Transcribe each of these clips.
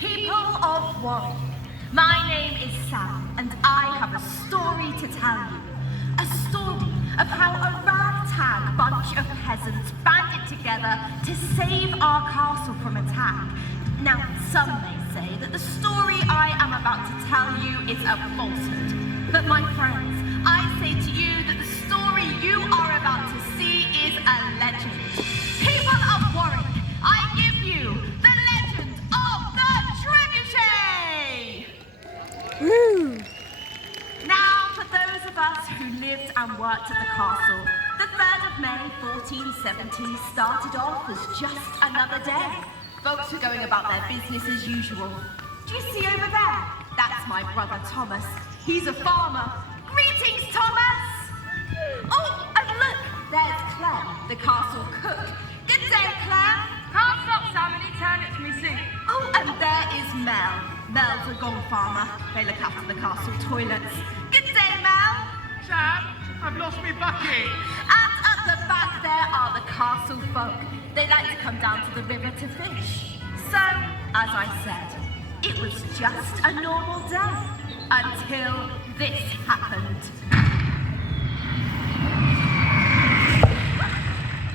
People of Warrick, my name is Sam, and I have a story to tell you. A story of how a ragtag bunch of peasants banded together to save our castle from attack. Now, some may say that the story I am about to tell you is a falsehood. But my friends, I say to you that the story you are about to see is a legend. People of Warrick, I give you the legend of the Trebuchet! Woo! Now, for those of us who lived and worked at the castle, the 3rd of May 1470 started off as just another day. Folks were going about their business as usual. Do you see over there? That's my brother Thomas. He's a farmer. Greetings, Thomas! Oh, and look, there's Claire, the castle cook. Good day, Claire. Can't stop, Sam, and he turned it to me soon. Oh, and there is Mel. Mel's a gong farmer. They look after the castle toilets. Good day, Mel. Sam, I've lost my bucket. And at the back there are the castle folk. They like to come down to the river to fish. So, as I said, it was just a normal day until this happened.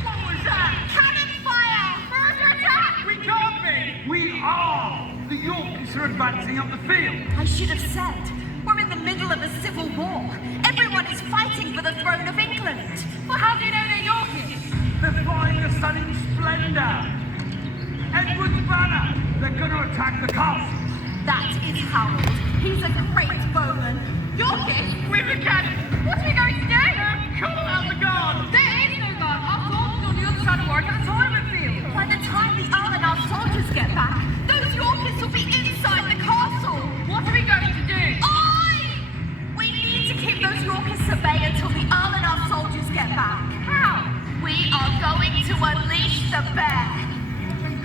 What was that? Cannon fire! Further attack! We can't be. We are. The Yorkies are advancing up the field. I should have said, we're in the middle of a civil war. Everyone is fighting for the throne of England. Well, how do you know they're Yorkies? They're flying the sun in splendor. Edward's banner. They're going to attack the castle. That is Harold. He's a great bowman. Yorkies? With a cannon. What are we going to do? Call out the guard. There is no guard. Our soldiers on the other side of Warrick at the tournament field. By the time the Earl and our soldiers get back, those Yorkies will be inside the castle. What are we going to do? We need to keep those Yorkies at bay until the Earl and our soldiers get back. How? We are going to unleash the bear.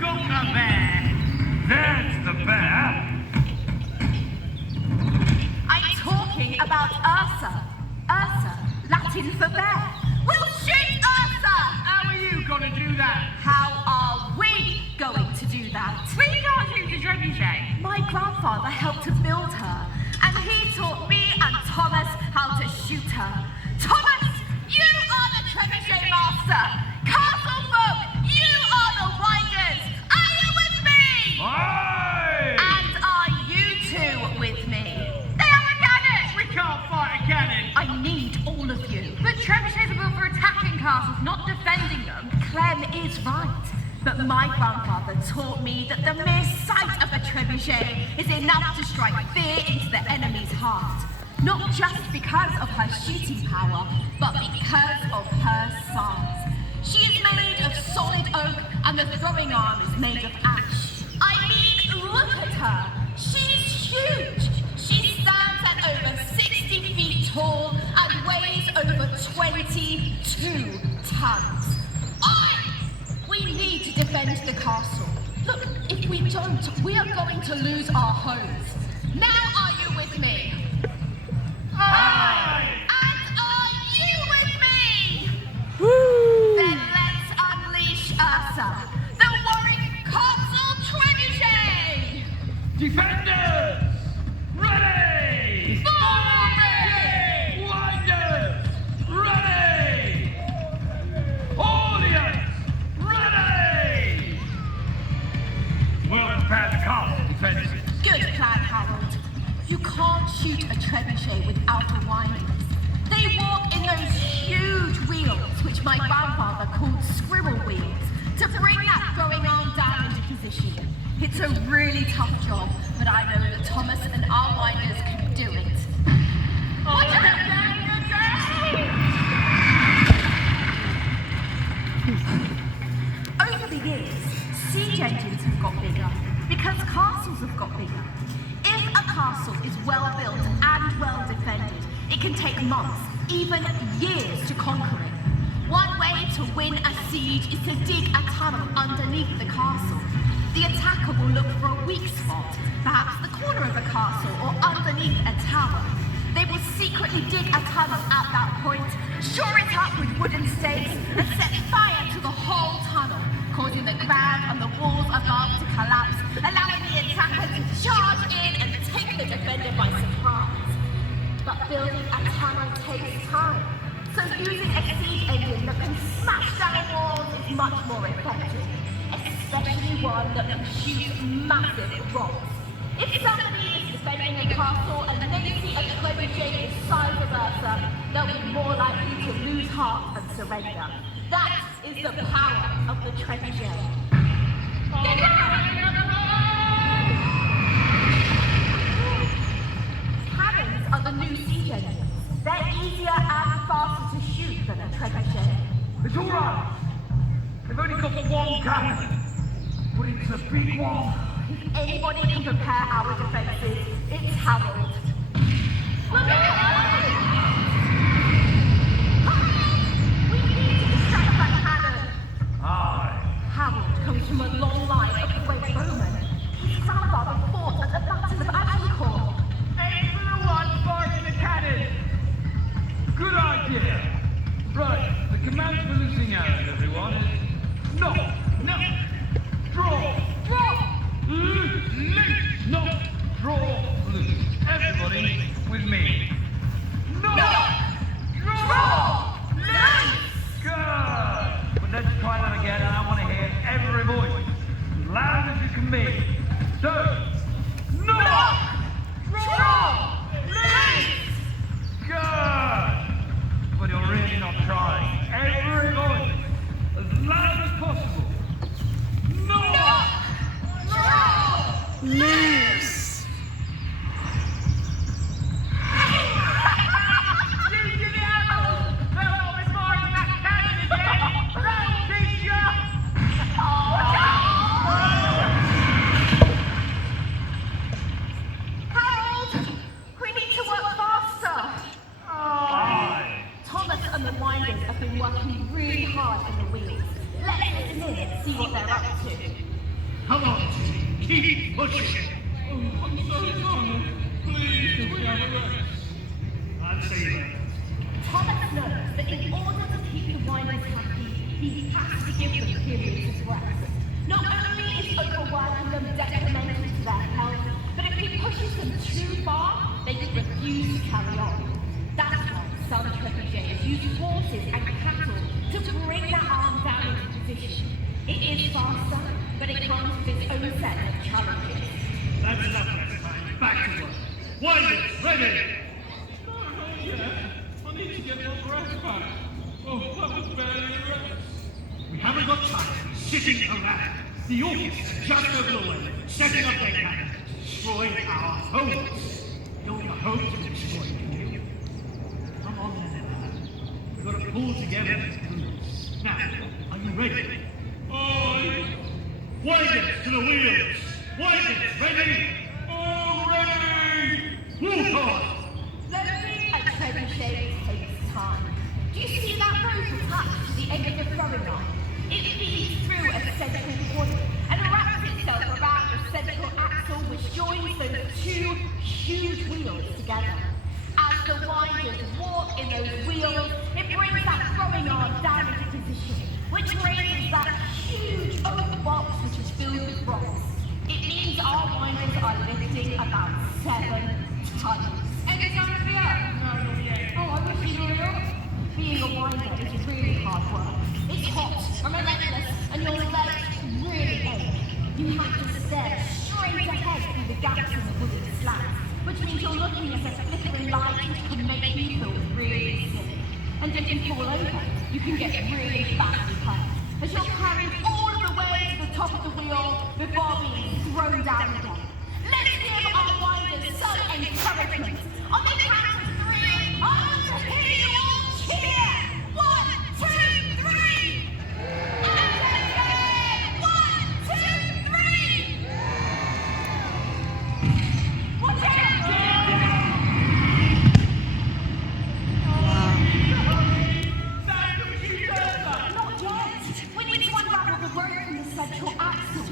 Got a bear. There's the bear. I'm talking about Ursa. Ursa, Latin for bear. We'll shoot Ursa! How are you going to do that? How are we going to do that? We can't shoot the Trebuchet. My grandfather helped to build her, and he taught me and Thomas how to shoot her. Thomas, you are the Trebuchet master! Castle folk, you are the riders! Are you with me? Aye! And are you two with me? They have a cannon! We can't fight a cannon. I need all of you. But Trebuchets are built for attacking castles, not defending them. Clem is right, but my grandfather taught me that the mere sight of a trebuchet is enough to strike fear into the enemy's heart. Not just because of her shooting power, but because of her size. She is made of solid oak, and the throwing arm is made of ash. I mean, look at her. She's huge. She stands at over 60 feet tall and weighs over 22 tons. We need to defend the castle. Look, if we don't, we are going to lose our homes. Now are you with me? Aye! And are you with me? Woo! Then let's unleash Ursa, the Warrick Castle Trebuchet! Defenders! Ready! Forward! Winders! Ready! Audience! Ready! We'll prepare the castle defenses. Good plan, Harold. You can't shoot a trebuchet without a windlass. They walk in those huge wheels, which my grandfather called squirrel wheels, to bring that throwing arm down into position. It's a really tough job, but I know that Thomas and our winders can do it. What a day! Over the years, siege engines have got bigger because castles have got bigger. If a castle is well built and well defended, it can take months, even years to conquer it. One way to win a siege is to dig a tunnel underneath the castle. The attacker will look for a weak spot, perhaps the corner of a castle or underneath a tower. They will secretly dig a tunnel at that point, shore it up with wooden stakes, and set fire to the whole tunnel, causing the ground and the walls above to collapse, allowing the attacker to charge in and take the defender by surprise. But building a tunnel takes time, so using a siege engine that can smash down walls is much more effective, especially one that can shoot massive rocks. If somebody is defending a castle and they see a Trebuchet is size versa, they'll be more likely to lose heart and surrender. That is the power of the Trebuchet. Cannons are the new siege engines. They're easier and faster to shoot than a Trebuchet. It's all right. They've only got one cannon, but it's a big one. If anybody can prepare our defenses, it's Harold. We need to distract that cannon. Aye. Harold comes from a long line of great bowmen. His grandfather fought at the Battle of Agincourt. Aim for the one firing the cannon. Good idea. Right, the command for listening out, everyone, is knock, draw, loose, knock, draw, loose. Everybody with me. Knock, draw, loose. Good. But let's try that again, and I want to hear every voice, as loud as you can be. So, knock, draw, loose. Good. But you're really not trying. Every voice, as loud as possible. Knock, draw, Loose. You get out! They're always firing that cannon again! Round, teacher! Harold! We need to work faster! Aye. Thomas and the Winders have been working really hard on the wheels. Let's listen in and see what they're up to. Come on, keep pushing. I'm so sorry. Please, we have a rest. I'll see you. Thomas knows that in order to keep the Winders happy, he has to give them periods of rest. Not only is overworking them detrimental to their health, but if he pushes them too far, they refuse to carry on. That's why some trebuchets use horses and cattle to bring their arms down into position. It is faster, but it comes with its own set of challenges. That's enough next time. Back to work. Winders, ready. Not yet. I need to get my breath back. Oh, that was barely a rest. We haven't got time to be sitting around. The Orchids are just over the way, setting up their cannon to destroy our homes. Build a home to destroy you. Come on then. We've got to pull together and do this. Now, are you ready? Aye. Winders to the wheels. Winders, ready? Already! Walk on. Loading a trebuchet takes time. Do you see that rope attached to the end of the throwing line? It feeds through a central point and wraps itself around the central axle which joins those two huge wheels together. As the winders walk in those wheels, it brings that throwing arm down into position, which raises that huge oak box which is filled with rocks. It means our winders are lifting about 7 tons. Any time to be up? No, not yet. Oh, I wish you'd hurry up. Being a winder is really hard work. It's hot and relentless, and your legs really ache. You have to stare straight ahead through the gaps in the wooden slats, which means you're looking at a flickering light which can make you feel really sick. And if you fall over, you can get really badly hurt, as you're carried all of the way to the top of the wheel before being thrown down again. Let's give our winders some encouragement. On the count of 3, I want to hear you all cheer! 1, 2, 3! And again! 1, 2, 3! Watch out! Not yet! We need to unravel the rope from the central axle.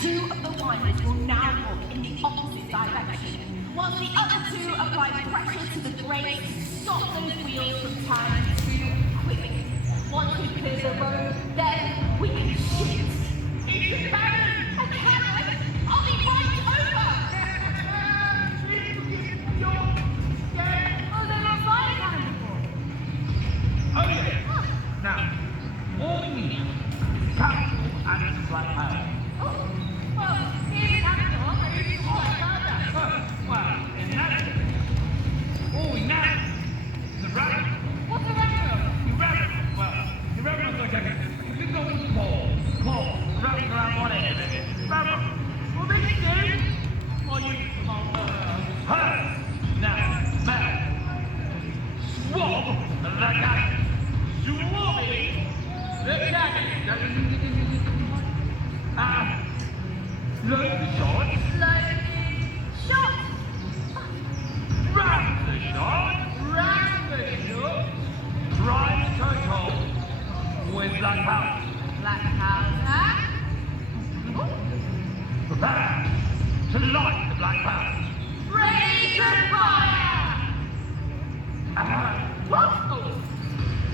2 of the winders will now walk in the opposite direction, whilst the other 2 apply pressure to the brakes to stop those wheels from turning too quickly. Once we clear the road, then we can shoot. It's a cannon! A cannon! I'll be right and the Black Power. Well, here's Andor, who's Well, in that case, all we know is the rabbit. What's a rabbit? The rabbit, well, the rabbit looks like a big old claw, wrapping around one end of it. Rabbit, well, they do. Well, you Her! Now, Mel, swab the cat. Swabbing the cat. Load the shot, Loading shot. ram the shot, drive the total with Black Power. Black powder. Prepare to light the Black Power. Ready to fire! What?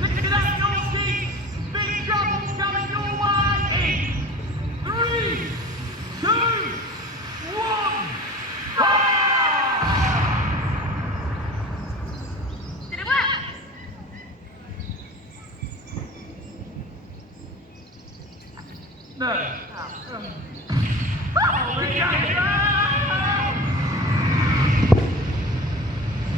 Look at that, Yorkie! Big trouble coming your way! In 3, 2, 1, fire! Did it work? No. Oh, We got it!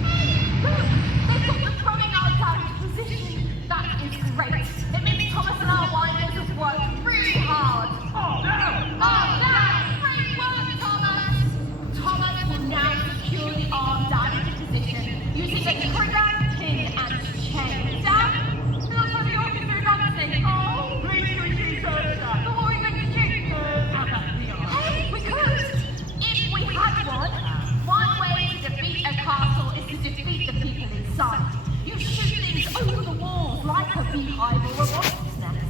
they've got the throwing out down into position. That is great. It means Thomas and our winders have worked really hard. Oh, no! Oh, yeah! Great work, Thomas! Thomas will now secure the arm down into position using a trigger, pin, and chain. Down! Looks like the orchestra is dancing. Oh, Please do you so, sir? but what are we going to do? Hey, we could! If we had one way to defeat a castle is to defeat the people inside. You shoot things over the walls like a beehive or a wasp's nest.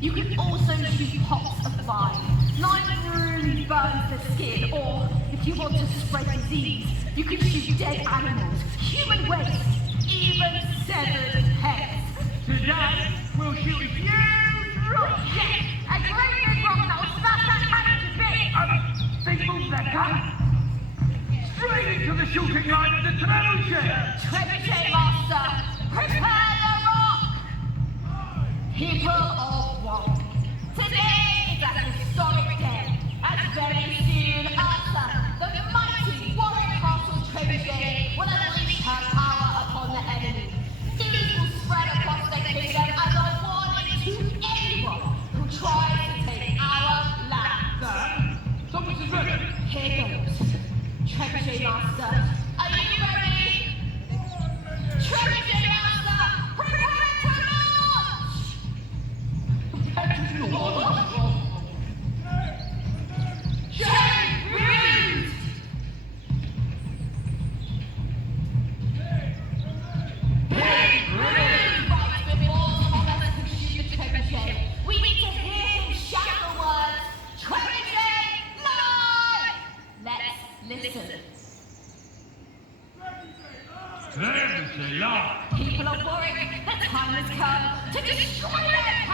You can also shoot pots of lime. Lime really burns the skin, or if you want to spread disease, you can shoot dead animals, human waste, even severed heads. Today, we'll shoot a huge rock! Yes, a great big rock that will smash that cannon to bits. They moved that gun straight into the shooting line of the Trebuchet! Trebuchet Master, prepare the rock! People of Warrick, today is a historic day, as very soon after the mighty Warrick Castle Trebuchet will unleash her power upon the enemy. News will spread across the kingdom as a warning to anyone who tries to take our land. Thomas is ready! Here goes. Trebuchet Master, are you ready? Trebuchet Master, prepare to launch! Prepare to launch? Chain removed! Big room! Right before Thomas can shoot the Trebuchet, we need to hear him shout the words, Trebuchet live! Let's listen. Trebuchet live! People of Warrick, the time has come to destroy them!